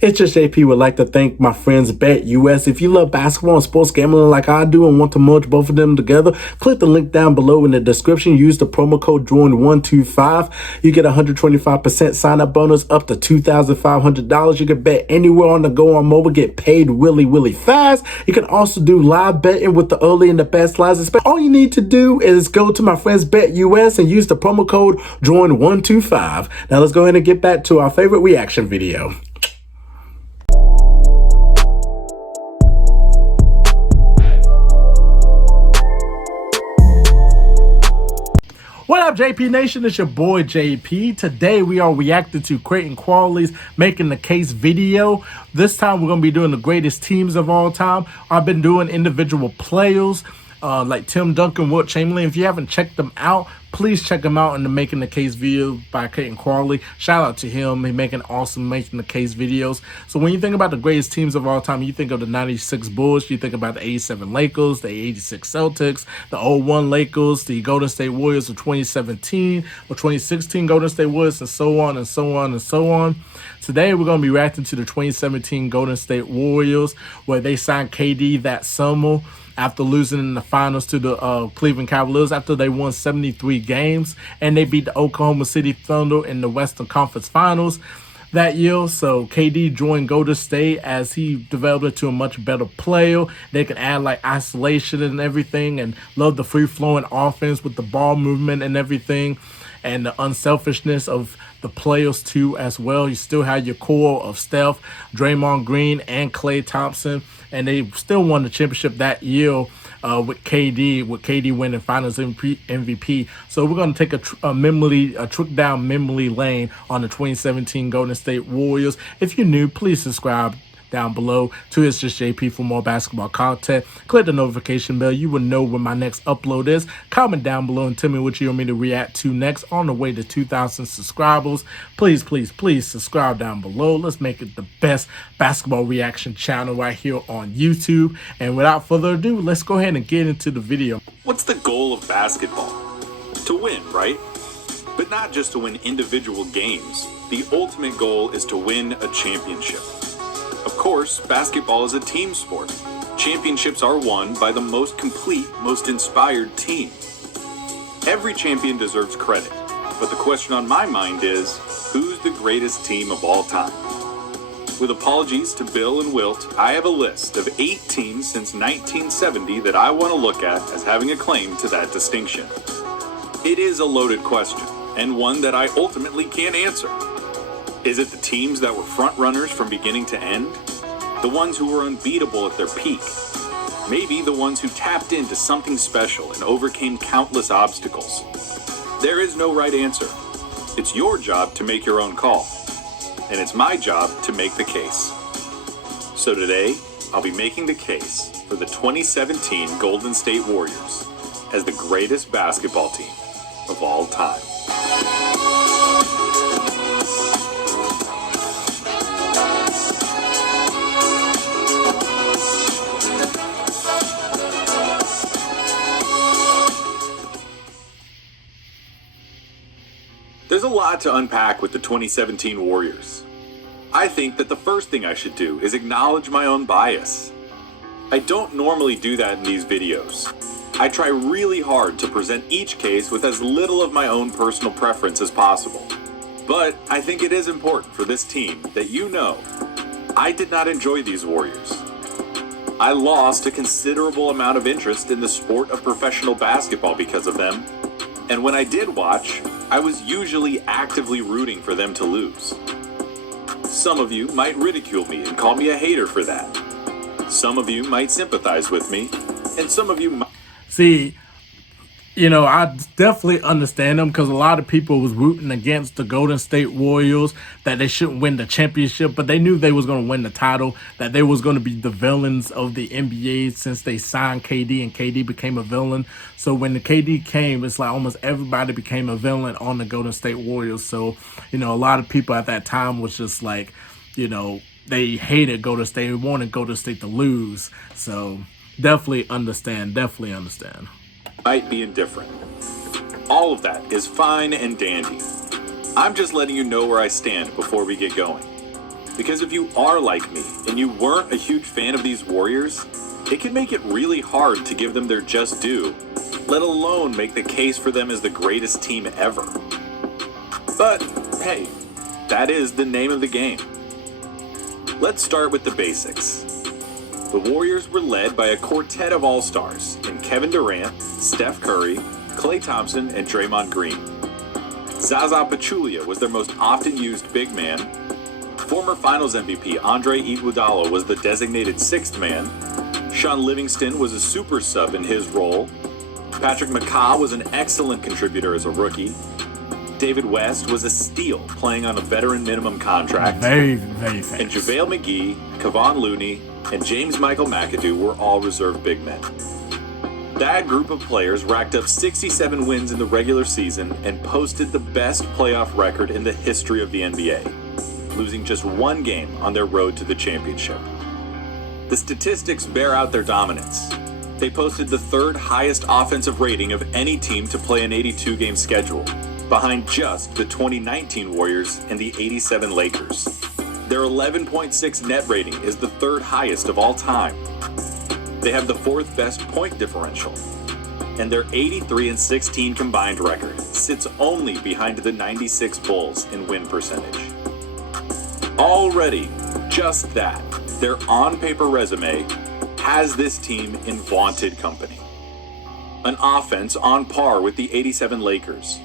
It's just JP would like to thank my friends BETUS. If you love basketball and sports gambling like I do and want to merge both of them together, click the link down below in the description. Use the promo code JOIN125. You get a 125% sign up bonus up to $2,500. You can bet anywhere on the go on mobile, get paid really fast. You can also do live betting with the early and the best lines. All you need to do is go to my friends BETUS and use the promo code JOIN125. Now let's go ahead and get back to our favorite reaction video. What up, JP Nation? It's your boy JP. Today we are reacting to Creighton Quarley's Making the Case video. This time we're going to be doing the greatest teams of all time. I've been doing individual players like Tim Duncan, Wilt Chamberlain. If you haven't checked them out, please check them out in the Making the Case video by Creighton Quarley. Shout out to him. He's making awesome Making the Case videos. So when you think about the greatest teams of all time, you think of the 96 Bulls, you think about the 87 Lakers, the 86 Celtics, the 01 Lakers, the Golden State Warriors of 2017 or 2016 Golden State Warriors, and so on and so on and so on. Today we're going to be reacting to the 2017 Golden State Warriors, where they signed KD that summer after losing in the finals to the Cleveland Cavaliers after they won 73 games, and they beat the Oklahoma City Thunder in the Western Conference Finals that year. So KD joined Golden State as he developed into a much better player. They can add like isolation and everything, and love the free-flowing offense with the ball movement and everything, and the unselfishness of the players too as well. You still have your core of Steph, Draymond Green, and Klay Thompson, and they still won the championship that year with KD winning Finals MVP. So we're going to take a trip down memory lane on the 2017 Golden State Warriors. If you're new, please subscribe down below to It's Just JP for more basketball content. Click the notification bell. You will know when my next upload is. Comment down below and tell me what you want me to react to next. On the way to 2,000 subscribers. Please subscribe down below. Let's make it the best basketball reaction channel right here on YouTube. And without further ado, let's go ahead and get into the video. What's the goal of basketball? To win, right? But not just to win individual games. The ultimate goal is to win a championship. Of course, basketball is a team sport. Championships are won by the most complete, most inspired team. Every champion deserves credit, but the question on my mind is, who's the greatest team of all time? With apologies to Bill and Wilt, I have a list of 8 teams since 1970 that I want to look at as having a claim to that distinction. It is a loaded question, and one that I ultimately can't answer. Is it the teams that were front runners from beginning to end? The ones who were unbeatable at their peak? Maybe the ones who tapped into something special and overcame countless obstacles? There is no right answer. It's your job to make your own call. And it's my job to make the case. So today, I'll be making the case for the 2017 Golden State Warriors as the greatest basketball team of all time. There's a lot to unpack with the 2017 Warriors. I think that the first thing I should do is acknowledge my own bias. I don't normally do that in these videos. I try really hard to present each case with as little of my own personal preference as possible. But I think it is important for this team that you know I did not enjoy these Warriors. I lost a considerable amount of interest in the sport of professional basketball because of them. And when I did watch, I was usually actively rooting for them to lose. Some of you might ridicule me and call me a hater for that. Some of you might sympathize with me, and some of you might... See, you know, I definitely understand them, because a lot of people was rooting against the Golden State Warriors, that they shouldn't win the championship, but they knew they was going to win the title, that they was going to be the villains of the NBA since they signed KD and KD became a villain. So when the KD came, it's like almost everybody became a villain on the Golden State Warriors. So, you know, a lot of people at that time was just like, you know, they hated Golden State, wanted Golden State to lose. So definitely understand, might be indifferent. All of that is fine and dandy. I'm just letting you know where I stand before we get going. Because if you are like me and you weren't a huge fan of these Warriors, it can make it really hard to give them their just due, let alone make the case for them as the greatest team ever. But hey, that is the name of the game. Let's start with the basics. The Warriors were led by a quartet of all-stars in Kevin Durant, Steph Curry, Klay Thompson, and Draymond Green. Zaza Pachulia was their most often used big man. Former Finals MVP Andre Iguodala was the designated sixth man. Sean Livingston was a super sub in his role. Patrick McCaw was an excellent contributor as a rookie. David West was a steal playing on a veteran minimum contract. Very, very famous. And JaVale McGee, Kevon Looney, and James Michael McAdoo were all reserve big men. That group of players racked up 67 wins in the regular season and posted the best playoff record in the history of the NBA, losing just one game on their road to the championship. The statistics bear out their dominance. They posted the third highest offensive rating of any team to play an 82-game schedule, behind just the 2019 Warriors and the 87 Lakers. Their 11.6 net rating is the third highest of all time. They have the fourth best point differential, and their 83-16 combined record sits only behind the 96 Bulls in win percentage. Already, just that, their on-paper resume has this team in vaunted company. An offense on par with the 87 Lakers,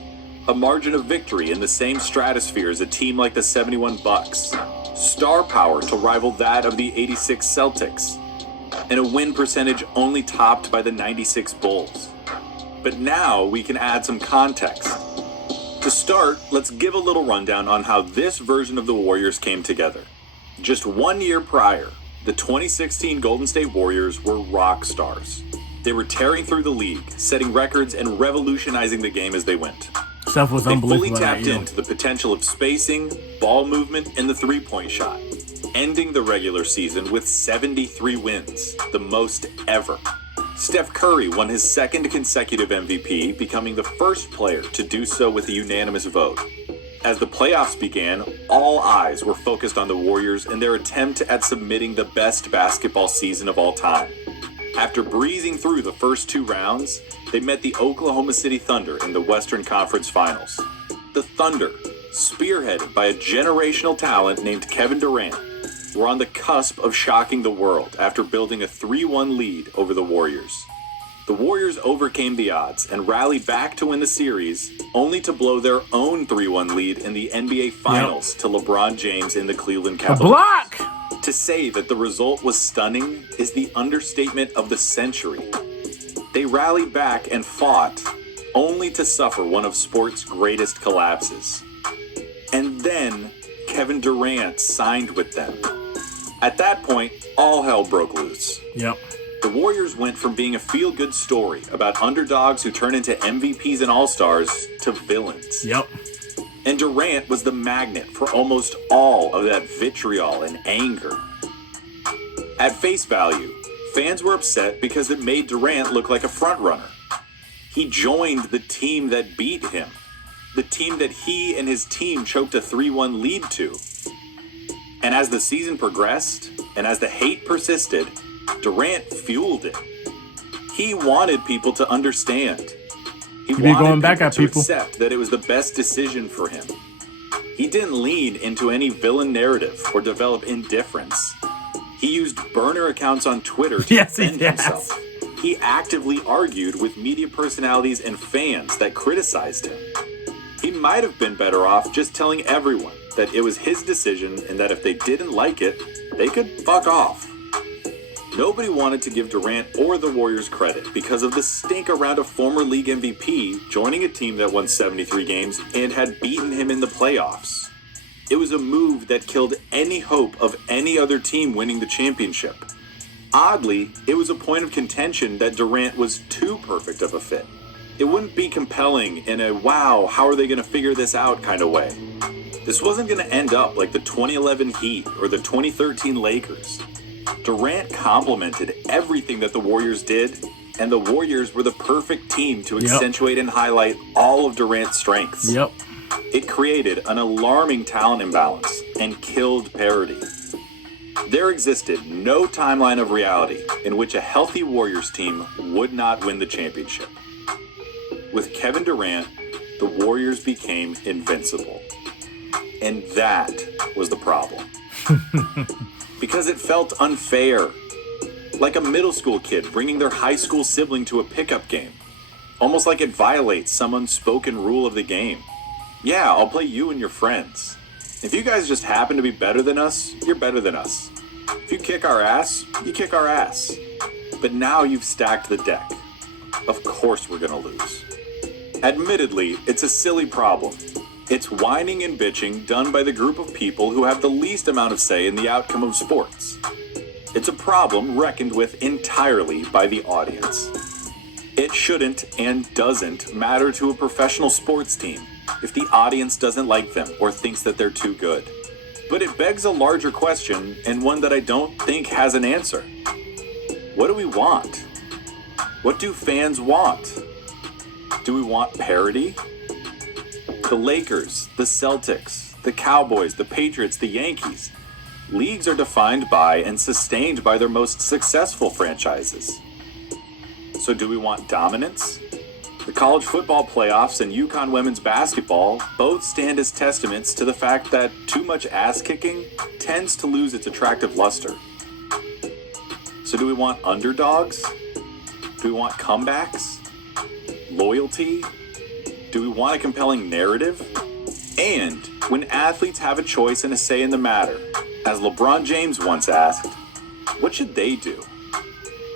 a margin of victory in the same stratosphere as a team like the 71 Bucks, star power to rival that of the 86 Celtics, and a win percentage only topped by the 96 Bulls. But now we can add some context. To start, let's give a little rundown on how this version of the Warriors came together. Just 1 year prior, the 2016 Golden State Warriors were rock stars. They were tearing through the league, setting records and revolutionizing the game as they went. Stuff was unbelievable. They fully tapped into the potential of spacing, ball movement, and the three-point shot, ending the regular season with 73 wins, the most ever. Steph Curry won his second consecutive MVP, becoming the first player to do so with a unanimous vote. As the playoffs began, all eyes were focused on the Warriors and their attempt at submitting the best basketball season of all time. After breezing through the first two rounds, they met the Oklahoma City Thunder in the Western Conference Finals. The Thunder, spearheaded by a generational talent named Kevin Durant, were on the cusp of shocking the world after building a 3-1 lead over the Warriors. The Warriors overcame the odds and rallied back to win the series, only to blow their own 3-1 lead in the NBA Finals to LeBron James in the Cleveland Cavaliers. A block! To say that the result was stunning is the understatement of the century. They rallied back and fought, only to suffer one of sports' greatest collapses. And then Kevin Durant signed with them. At that point, all hell broke loose. Yep. The Warriors went from being a feel-good story about underdogs who turn into MVPs and All-Stars to villains. Yep. And Durant was the magnet for almost all of that vitriol and anger. At face value, fans were upset because it made Durant look like a frontrunner. He joined the team that beat him, the team that he and his team choked a 3-1 lead to. And as the season progressed, and as the hate persisted, Durant fueled it. He wanted people to understand. He wanted people to accept that it was the best decision for him. He didn't lean into any villain narrative or develop indifference. He used burner accounts on Twitter to defend himself. He actively argued with media personalities and fans that criticized him. He might have been better off just telling everyone that it was his decision and that if they didn't like it, they could fuck off. Nobody wanted to give Durant or the Warriors credit because of the stink around a former league MVP joining a team that won 73 games and had beaten him in the playoffs. It was a move that killed any hope of any other team winning the championship. Oddly, it was a point of contention that Durant was too perfect of a fit. It wouldn't be compelling in a, wow, how are they going to figure this out kind of way. This wasn't going to end up like the 2011 Heat or the 2013 Lakers. Durant complemented everything that the Warriors did, and the Warriors were the perfect team to accentuate and highlight all of Durant's strengths. Yep. It created an alarming talent imbalance and killed parity. There existed no timeline of reality in which a healthy Warriors team would not win the championship. With Kevin Durant, the Warriors became invincible. And that was the problem. Because it felt unfair. Like a middle school kid bringing their high school sibling to a pickup game. Almost like it violates some unspoken rule of the game. Yeah, I'll play you and your friends. If you guys just happen to be better than us, you're better than us. If you kick our ass, you kick our ass. But now you've stacked the deck. Of course we're gonna lose. Admittedly, it's a silly problem. It's whining and bitching done by the group of people who have the least amount of say in the outcome of sports. It's a problem reckoned with entirely by the audience. It shouldn't and doesn't matter to a professional sports team if the audience doesn't like them or thinks that they're too good. But it begs a larger question, and one that I don't think has an answer. What do we want? What do fans want? Do we want parity? The Lakers, the Celtics, the Cowboys, the Patriots, the Yankees. Leagues are defined by and sustained by their most successful franchises. So do we want dominance? The college football playoffs and UConn women's basketball both stand as testaments to the fact that too much ass kicking tends to lose its attractive luster. So do we want underdogs? Do we want comebacks? Loyalty? Do we want a compelling narrative? And when athletes have a choice and a say in the matter, as LeBron James once asked, what should they do?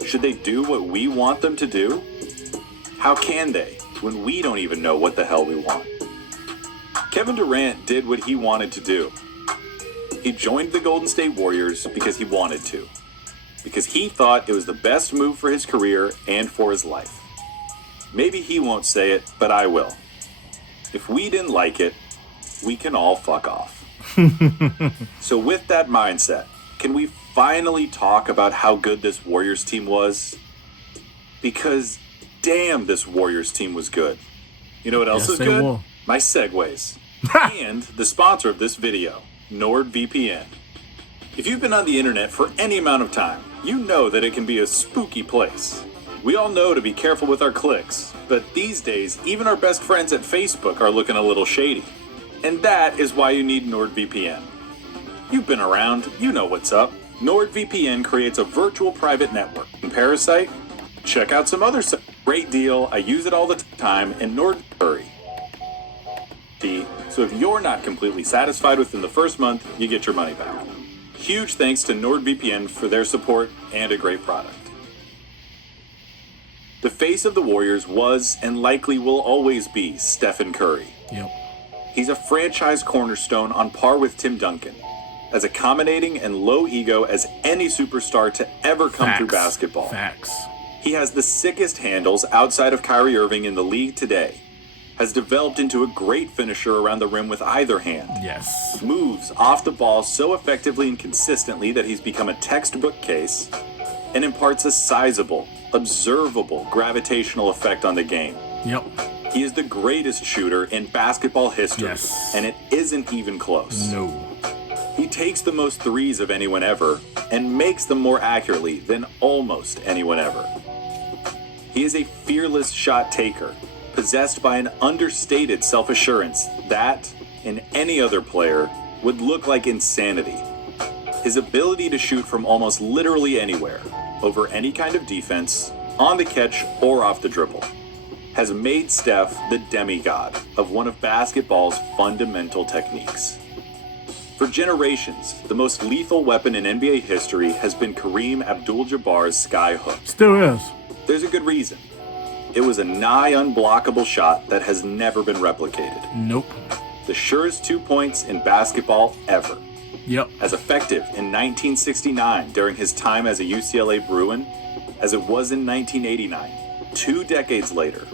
Should they do what we want them to do? How can they, when we don't even know what the hell we want? Kevin Durant did what he wanted to do. He joined the Golden State Warriors because he wanted to. Because he thought it was the best move for his career and for his life. Maybe he won't say it, but I will. If we didn't like it, we can all fuck off. So with that mindset, can we finally talk about how good this Warriors team was? Because damn, this Warriors team was good. You know what else is good? Will. My segues. And the sponsor of this video, NordVPN. If you've been on the internet for any amount of time, you know that it can be a spooky place. We all know to be careful with our clicks, but these days, even our best friends at Facebook are looking a little shady. And that is why you need NordVPN. You've been around, you know what's up. NordVPN creates a virtual private network. And Parasite? Check out some other sites. Great deal, I use it all the time, and Hurry. So if you're not completely satisfied within the first month, you get your money back. Huge thanks to NordVPN for their support and a great product. The face of the Warriors was and likely will always be Stephen Curry. Yep. He's a franchise cornerstone on par with Tim Duncan, as accommodating and low ego as any superstar to ever come through basketball. Facts. He has the sickest handles outside of Kyrie Irving in the league today, has developed into a great finisher around the rim with either hand. Yes. Moves off the ball so effectively and consistently that he's become a textbook case, and imparts a sizable, observable gravitational effect on the game. Yep. He is the greatest shooter in basketball history, Yes. and it isn't even close. No. He takes the most threes of anyone ever, and makes them more accurately than almost anyone ever. He is a fearless shot taker, possessed by an understated self-assurance that, in any other player, would look like insanity. His ability to shoot from almost literally anywhere, over any kind of defense, on the catch or off the dribble, has made Steph the demigod of one of basketball's fundamental techniques. For generations, the most lethal weapon in NBA history has been Kareem Abdul-Jabbar's sky hook. Still is. There's a good reason. It was a nigh unblockable shot that has never been replicated. Nope. The surest 2 points in basketball ever. Yep. As effective in 1969 during his time as a UCLA Bruin as it was in 1989, 2 decades later,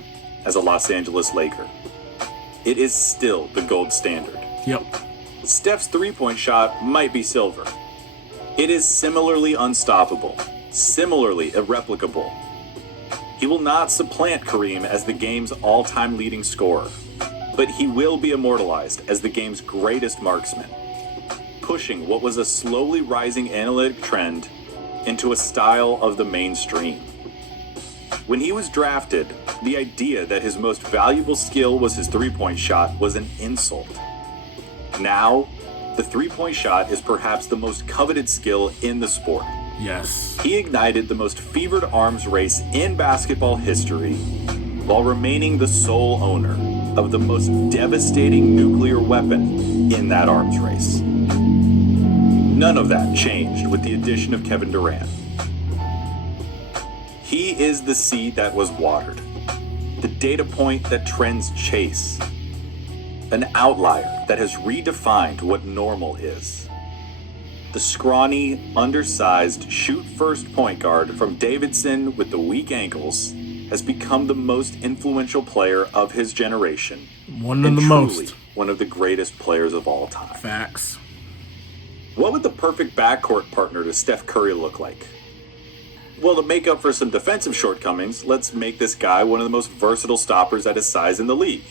as a Los Angeles Laker. It is still the gold standard. Yep. Steph's three-point shot might be silver. It is similarly unstoppable, similarly irreplicable. He will not supplant Kareem as the game's all-time leading scorer, but he will be immortalized as the game's greatest marksman, pushing what was a slowly rising analytic trend into a style of the mainstream. When he was drafted, the idea that his most valuable skill was his three-point shot was an insult. Now, the three-point shot is perhaps the most coveted skill in the sport. Yes. He ignited the most fevered arms race in basketball history while remaining the sole owner of the most devastating nuclear weapon in that arms race. None of that changed with the addition of Kevin Durant. He is the seed that was watered, the data point that trends chase, an outlier that has redefined what normal is. The scrawny, undersized, shoot-first point guard from Davidson with the weak ankles has become the most influential player of his generation. One of the most. One of the greatest players of all time. Facts. What would the perfect backcourt partner to Steph Curry look like? Well, to make up for some defensive shortcomings, let's make this guy one of the most versatile stoppers at his size in the league.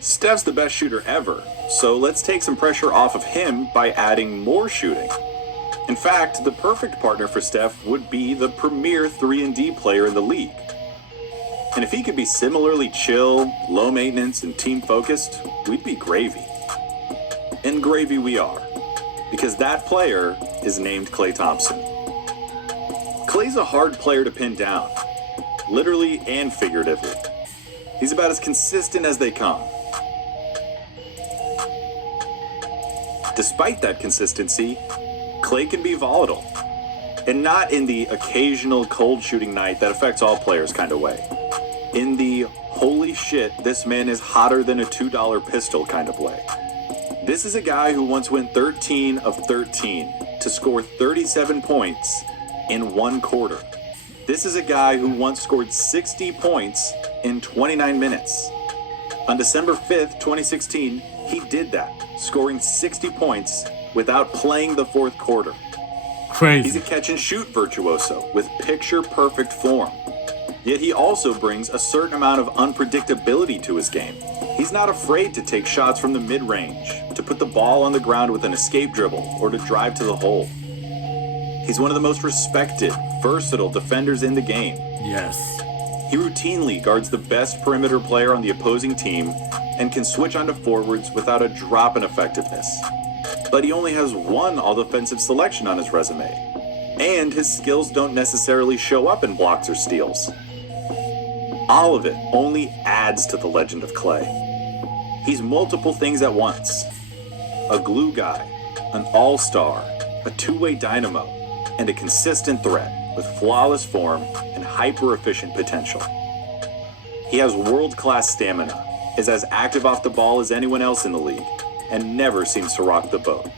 Steph's the best shooter ever, so let's take some pressure off of him by adding more shooting. In fact, the perfect partner for Steph would be the premier 3-and-D player in the league. And if he could be similarly chill, low maintenance, and team focused, we'd be gravy. And gravy we are, because that player is named Klay Thompson. Klay's a hard player to pin down, literally and figuratively. He's about as consistent as they come. Despite that consistency, Klay can be volatile, and not in the occasional cold shooting night that affects all players kind of way. In the holy shit, this man is hotter than a $2 pistol kind of way. This is a guy who once went 13 of 13 to score 37 points in one quarter. This is a guy who once scored 60 points in 29 minutes. On December 5th, 2016, he did that, scoring 60 points without playing the fourth quarter. Crazy. He's a catch-and-shoot virtuoso with picture-perfect form. Yet he also brings a certain amount of unpredictability to his game. He's not afraid to take shots from the mid-range, to put the ball on the ground with an escape dribble, or to drive to the hole. He's one of the most respected, versatile defenders in the game. Yes. He routinely guards the best perimeter player on the opposing team and can switch onto forwards without a drop in effectiveness. But he only has one all-defensive selection on his resume, and his skills don't necessarily show up in blocks or steals. All of it only adds to the legend of Klay. He's multiple things at once. A glue guy, an all-star, a two-way dynamo, and a consistent threat with flawless form and hyper-efficient potential. He has world-class stamina, is as active off the ball as anyone else in the league, and never seems to rock the boat.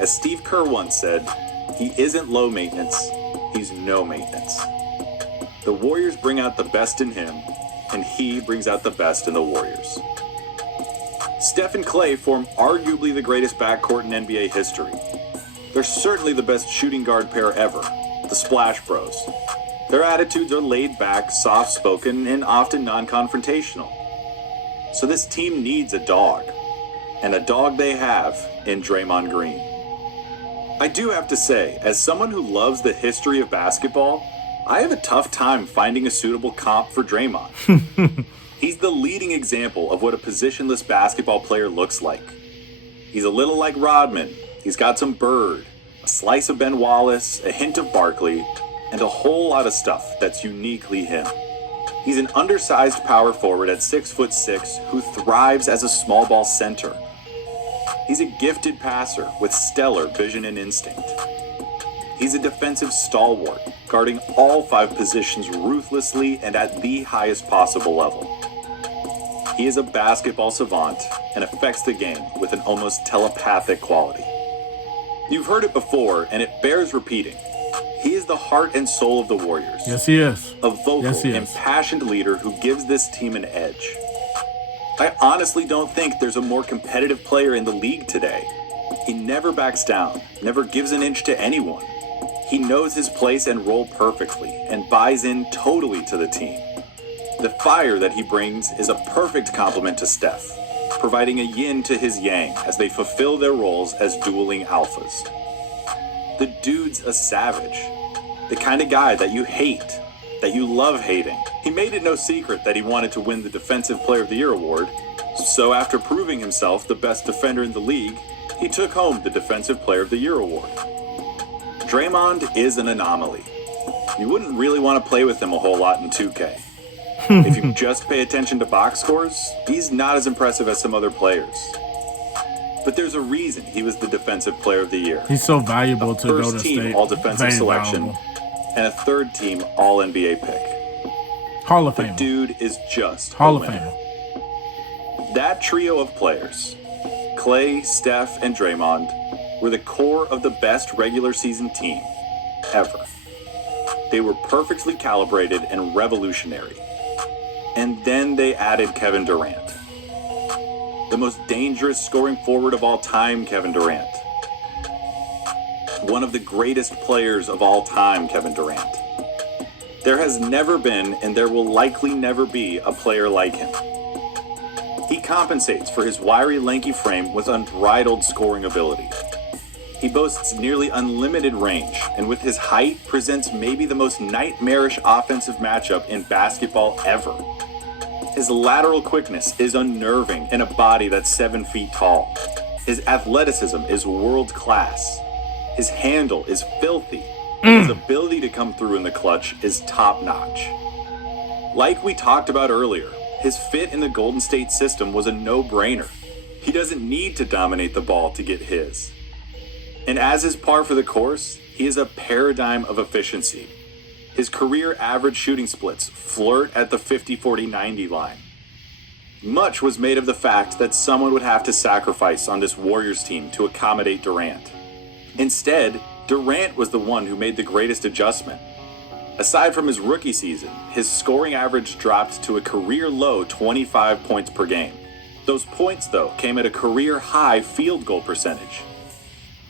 As Steve Kerr once said, he isn't low maintenance, he's no maintenance. The Warriors bring out the best in him, and he brings out the best in the Warriors. Steph and Klay form arguably the greatest backcourt in NBA history. They're certainly the best shooting guard pair ever, the Splash Bros. Their attitudes are laid back, soft-spoken, and often non-confrontational. So this team needs a dog, and a dog they have in Draymond Green. I do have to say, as someone who loves the history of basketball, I have a tough time finding a suitable comp for Draymond. He's the leading example of what a positionless basketball player looks like. He's a little like Rodman. He's got some Bird, a slice of Ben Wallace, a hint of Barkley, and a whole lot of stuff that's uniquely him. He's an undersized power forward at 6'6" who thrives as a small ball center. He's a gifted passer with stellar vision and instinct. He's a defensive stalwart, guarding all 5 positions ruthlessly and at the highest possible level. He is a basketball savant and affects the game with an almost telepathic quality. You've heard it before, and it bears repeating. He is the heart and soul of the Warriors. Yes, he is. A vocal, impassioned leader who gives this team an edge. I honestly don't think there's a more competitive player in the league today. He never backs down, never gives an inch to anyone. He knows his place and role perfectly and buys in totally to the team. The fire that he brings is a perfect complement to Steph, providing a yin to his yang as they fulfill their roles as dueling alphas. The dude's a savage, the kind of guy that you hate, that you love hating. He made it no secret that he wanted to win the Defensive Player of the Year award, so after proving himself the best defender in the league, he took home the Defensive Player of the Year award. Draymond is an anomaly. You wouldn't really want to play with him a whole lot in 2K. If you just pay attention to box scores, he's not as impressive as some other players. But there's a reason he was the Defensive Player of the Year. He's so valuable to go to First team state. All-Defensive selection, valuable. and a third team All-NBA pick. Hall of The Fame. dude is just Hall a of winner. Fame. That trio of players, Klay, Steph, and Draymond, were the core of the best regular season team ever. They were perfectly calibrated and revolutionary. And then they added Kevin Durant. The most dangerous scoring forward of all time, Kevin Durant. One of the greatest players of all time, Kevin Durant. There has never been, and there will likely never be, a player like him. He compensates for his wiry, lanky frame with unbridled scoring ability. He boasts nearly unlimited range, and with his height, presents maybe the most nightmarish offensive matchup in basketball ever. His lateral quickness is unnerving in a body that's 7 feet tall. His athleticism is world class. His handle is filthy. And his ability to come through in the clutch is top notch. Like we talked about earlier, his fit in the Golden State system was a no-brainer. He doesn't need to dominate the ball to get his. And as is par for the course, he is a paradigm of efficiency. His career average shooting splits flirt at the 50-40-90 line. Much was made of the fact that someone would have to sacrifice on this Warriors team to accommodate Durant. Instead, Durant was the one who made the greatest adjustment. Aside from his rookie season, his scoring average dropped to a career low 25 points per game. Those points, though, came at a career high field goal percentage.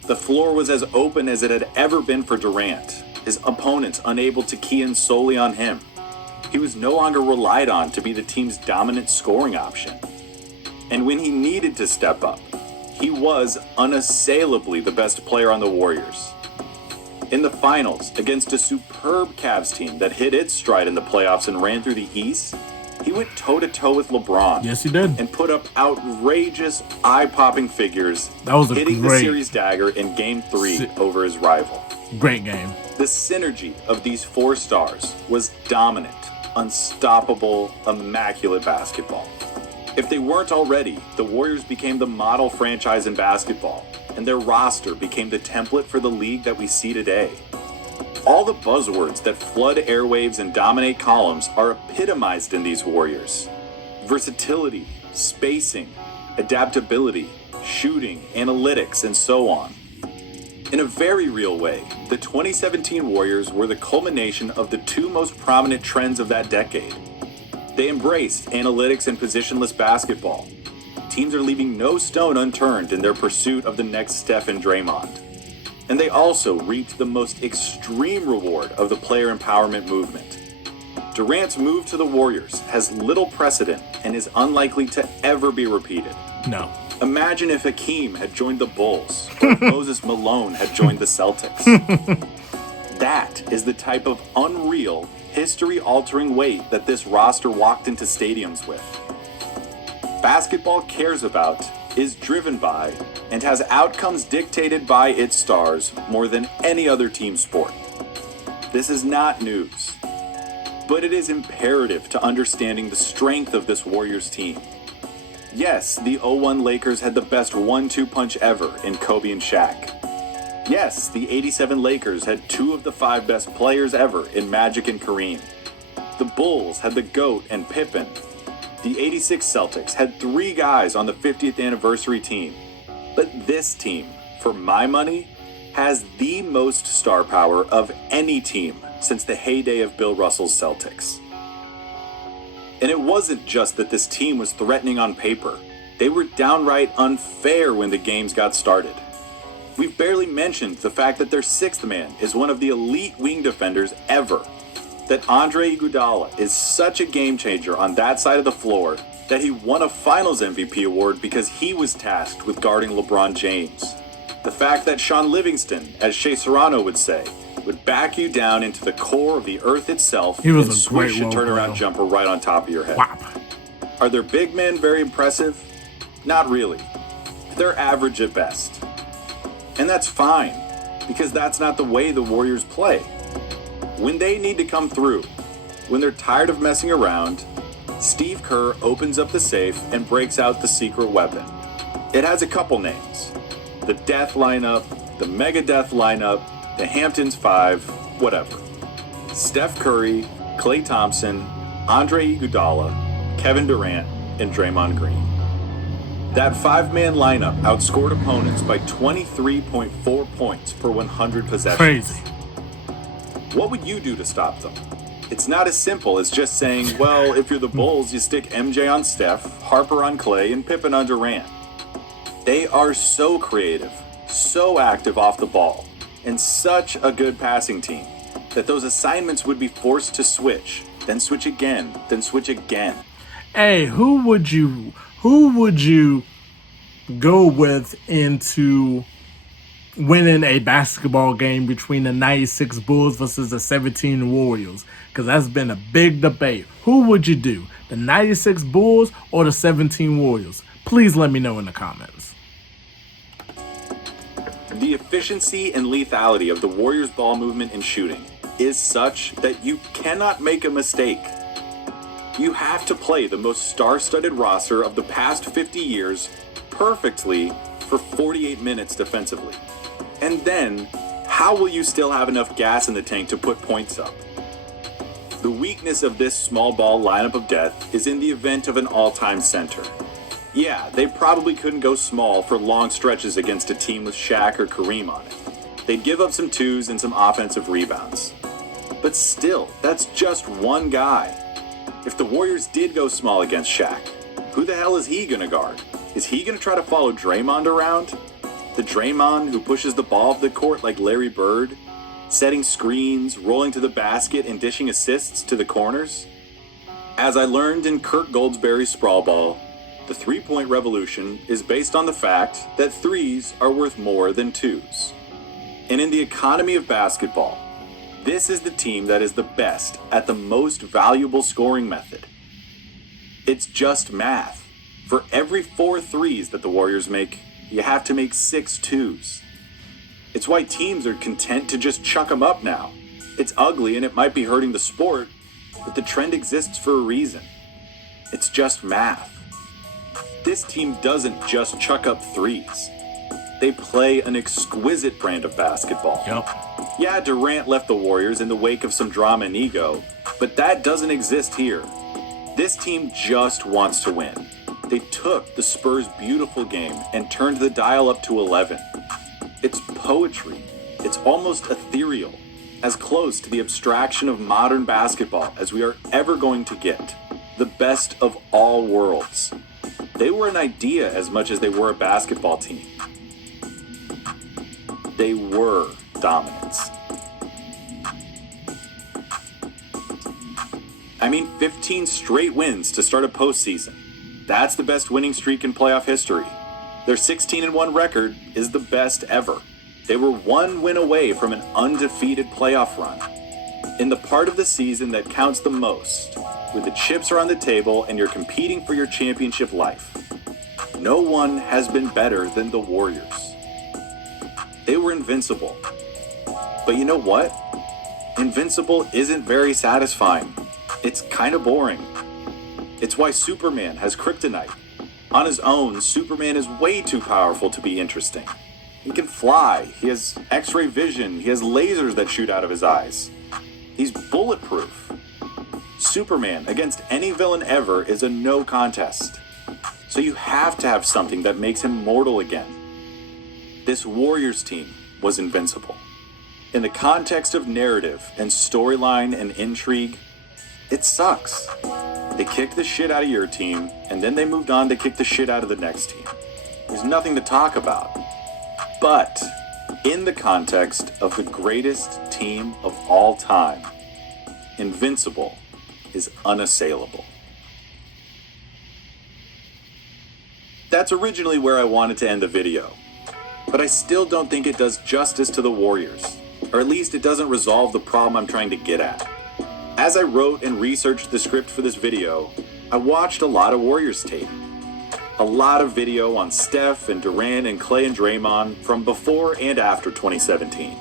The floor was as open as it had ever been for Durant, his opponents unable to key in solely on him. He was no longer relied on to be the team's dominant scoring option. And when he needed to step up, he was unassailably the best player on the Warriors. In the finals, against a superb Cavs team that hit its stride in the playoffs and ran through the East, he went toe-to-toe with LeBron. Yes, he did. And put up outrageous, eye-popping figures, That was a hitting the great series dagger in Game 3 over his rival. Great game. The synergy of these four stars was dominant, unstoppable, immaculate basketball. If they weren't already, the Warriors became the model franchise in basketball, and their roster became the template for the league that we see today. All the buzzwords that flood airwaves and dominate columns are epitomized in these Warriors. Versatility, spacing, adaptability, shooting, analytics, and so on. In a very real way, the 2017 Warriors were the culmination of the two most prominent trends of that decade. They embraced analytics and positionless basketball. Teams are leaving no stone unturned in their pursuit of the next Steph and Draymond. And they also reaped the most extreme reward of the player empowerment movement. Durant's move to the Warriors has little precedent and is unlikely to ever be repeated. No. Imagine if Hakeem had joined the Bulls, or if Moses Malone had joined the Celtics. That is the type of unreal, history-altering weight that this roster walked into stadiums with. Basketball cares about, is driven by, and has outcomes dictated by its stars more than any other team sport. This is not news, but it is imperative to understanding the strength of this Warriors team. Yes, the 0-1 Lakers had the best 1-2 punch ever in Kobe and Shaq. Yes, the 87 Lakers had two of the 5 best players ever in Magic and Kareem. The Bulls had the GOAT and Pippen. The 86 Celtics had 3 guys on the 50th anniversary team. But this team, for my money, has the most star power of any team since the heyday of Bill Russell's Celtics. And it wasn't just that this team was threatening on paper. They were downright unfair when the games got started. We've barely mentioned the fact that their 6th man is one of the elite wing defenders ever. that Andre Iguodala is such a game changer on that side of the floor that he won a Finals MVP award because he was tasked with guarding LeBron James. The fact that Sean Livingston, as Shea Serrano would say, would back you down into the core of the earth itself He was and a great swish a turnaround jumper right on top of your head. Wow. Are their big men very impressive? Not really. They're average at best. And that's fine, because that's not the way the Warriors play. When they need to come through, when they're tired of messing around, Steve Kerr opens up the safe and breaks out the secret weapon. It has a couple names. The Death lineup, the Mega Death lineup, the Hamptons 5, whatever. Steph Curry, Klay Thompson, Andre Iguodala, Kevin Durant, and Draymond Green. That 5-man lineup outscored opponents by 23.4 points per 100 possessions. Crazy. What would you do to stop them? It's not as simple as just saying, well, if you're the Bulls, you stick MJ on Steph, Harper on Klay, and Pippen on Durant. They are so creative, so active off the ball, and such a good passing team that those assignments would be forced to switch, then switch again, then switch again. Hey, who would you go with into winning a basketball game between the 96 Bulls versus the 17 Warriors? Because that's been a big debate. Who would you do? The 96 Bulls or the 17 Warriors? Please let me know in the comments. The efficiency and lethality of the Warriors' ball movement and shooting is such that you cannot make a mistake. You have to play the most star-studded roster of the past 50 years perfectly for 48 minutes defensively. And then, how will you still have enough gas in the tank to put points up? The weakness of this small ball lineup of death is in the event of an all-time center. Yeah, they probably couldn't go small for long stretches against a team with Shaq or Kareem on it. They'd give up some twos and some offensive rebounds. But still, that's just one guy. If the Warriors did go small against Shaq, who the hell is he going to guard? Is he going to try to follow Draymond around? The Draymond who pushes the ball off the court like Larry Bird, setting screens, rolling to the basket, and dishing assists to the corners? As I learned in Kirk Goldsberry's Sprawl Ball, the three-point revolution is based on the fact that threes are worth more than twos. And in the economy of basketball, this is the team that is the best at the most valuable scoring method. It's just math. For every 4 threes that the Warriors make, you have to make 6 twos. It's why teams are content to just chuck them up now. It's ugly and it might be hurting the sport, but the trend exists for a reason. It's just math. This team doesn't just chuck up threes. They play an exquisite brand of basketball. Yep. Yeah, Durant left the Warriors in the wake of some drama and ego, but that doesn't exist here. This team just wants to win. They took the Spurs' beautiful game and turned the dial up to 11. It's poetry. It's almost ethereal, as close to the abstraction of modern basketball as we are ever going to get. The best of all worlds. They were an idea as much as they were a basketball team. They were dominance. I mean, 15 straight wins to start a postseason. That's the best winning streak in playoff history. Their 16-1 record is the best ever. They were 1 win away from an undefeated playoff run. In the part of the season that counts the most, where the chips are on the table and you're competing for your championship life, no one has been better than the Warriors. They were invincible. But you know what? Invincible isn't very satisfying. It's kind of boring. It's why Superman has kryptonite. On his own, Superman is way too powerful to be interesting. He can fly, he has X-ray vision, he has lasers that shoot out of his eyes. He's bulletproof. Superman against any villain ever is a no contest. So you have to have something that makes him mortal again. This Warriors team was invincible. In the context of narrative and storyline and intrigue, it sucks. They kicked the shit out of your team, and then they moved on to kick the shit out of the next team. There's nothing to talk about. But in the context of the greatest team of all time, invincible is unassailable. That's originally where I wanted to end the video, but I still don't think it does justice to the Warriors, or at least it doesn't resolve the problem I'm trying to get at. As I wrote and researched the script for this video, I watched a lot of Warriors tape. A lot of video on Steph and Durant and Klay and Draymond from before and after 2017.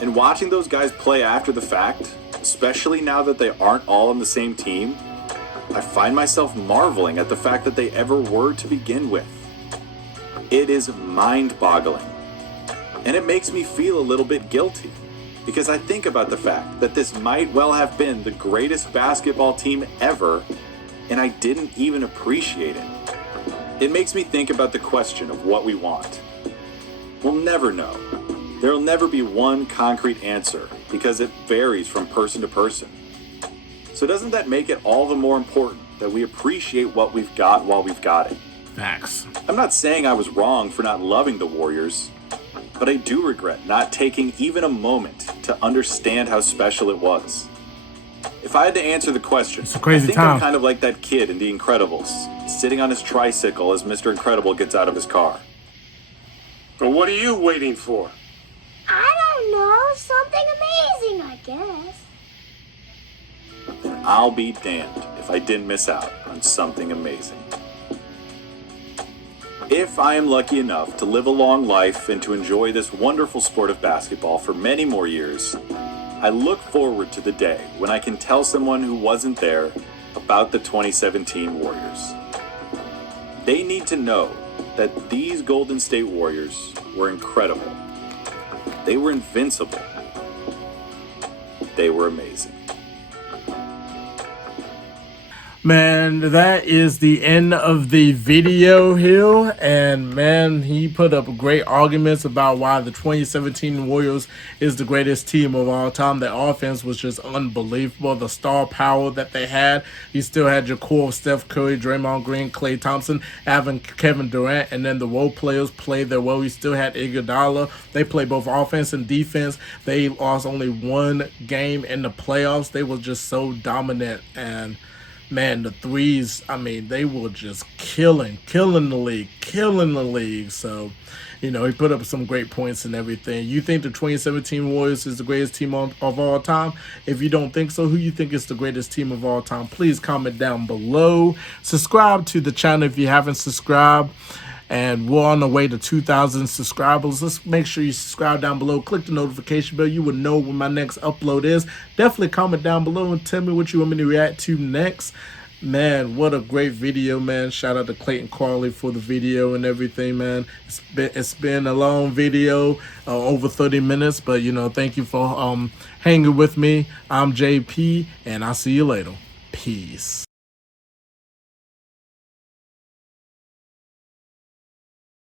And watching those guys play after the fact, especially now that they aren't all on the same team, I find myself marveling at the fact that they ever were to begin with. It is mind-boggling. And it makes me feel a little bit guilty, because I think about the fact that this might well have been the greatest basketball team ever, and I didn't even appreciate it. It makes me think about the question of what we want. We'll never know. There will never be one concrete answer, because it varies from person to person. So doesn't that make it all the more important that we appreciate what we've got while we've got it? Facts. I'm not saying I was wrong for not loving the Warriors, but I do regret not taking even a moment to understand how special it was. If I had to answer the question, it's a crazy I think time. I'm kind of like that kid in The Incredibles, sitting on his tricycle as Mr. Incredible gets out of his car. But what are you waiting for? I don't know. Something amazing, I guess. Then I'll be damned if I didn't miss out on something amazing. If I am lucky enough to live a long life and to enjoy this wonderful sport of basketball for many more years, I look forward to the day when I can tell someone who wasn't there about the 2017 Warriors. They need to know that these Golden State Warriors were incredible. They were invincible. They were amazing. Man, that is the end of the video here, and man, he put up great arguments about why the 2017 Warriors is the greatest team of all time. The offense was just unbelievable. The star power that they had. You still had your core of Steph Curry, Draymond Green, Klay Thompson, having Kevin Durant, and then the role players played their well. You still had Iguodala. They played both offense and defense. They lost only one game in the playoffs. They were just so dominant, and man, the threes, I mean, they were just killing the league. So, you know, he put up some great points and everything. You think the 2017 Warriors is the greatest team of all time? If you don't think so, who you think is the greatest team of all time? Please comment down below. Subscribe to the channel if you haven't subscribed. And we're on the way to 2,000 subscribers. Let's make sure you subscribe down below. Click the notification bell. You will know when my next upload is. Definitely comment down below and tell me what you want me to react to next. Man, what a great video, man. Shout out to Clayton Carley for the video and everything, man. It's been a long video, over 30 minutes. But, you know, thank you for hanging with me. I'm JP, and I'll see you later. Peace.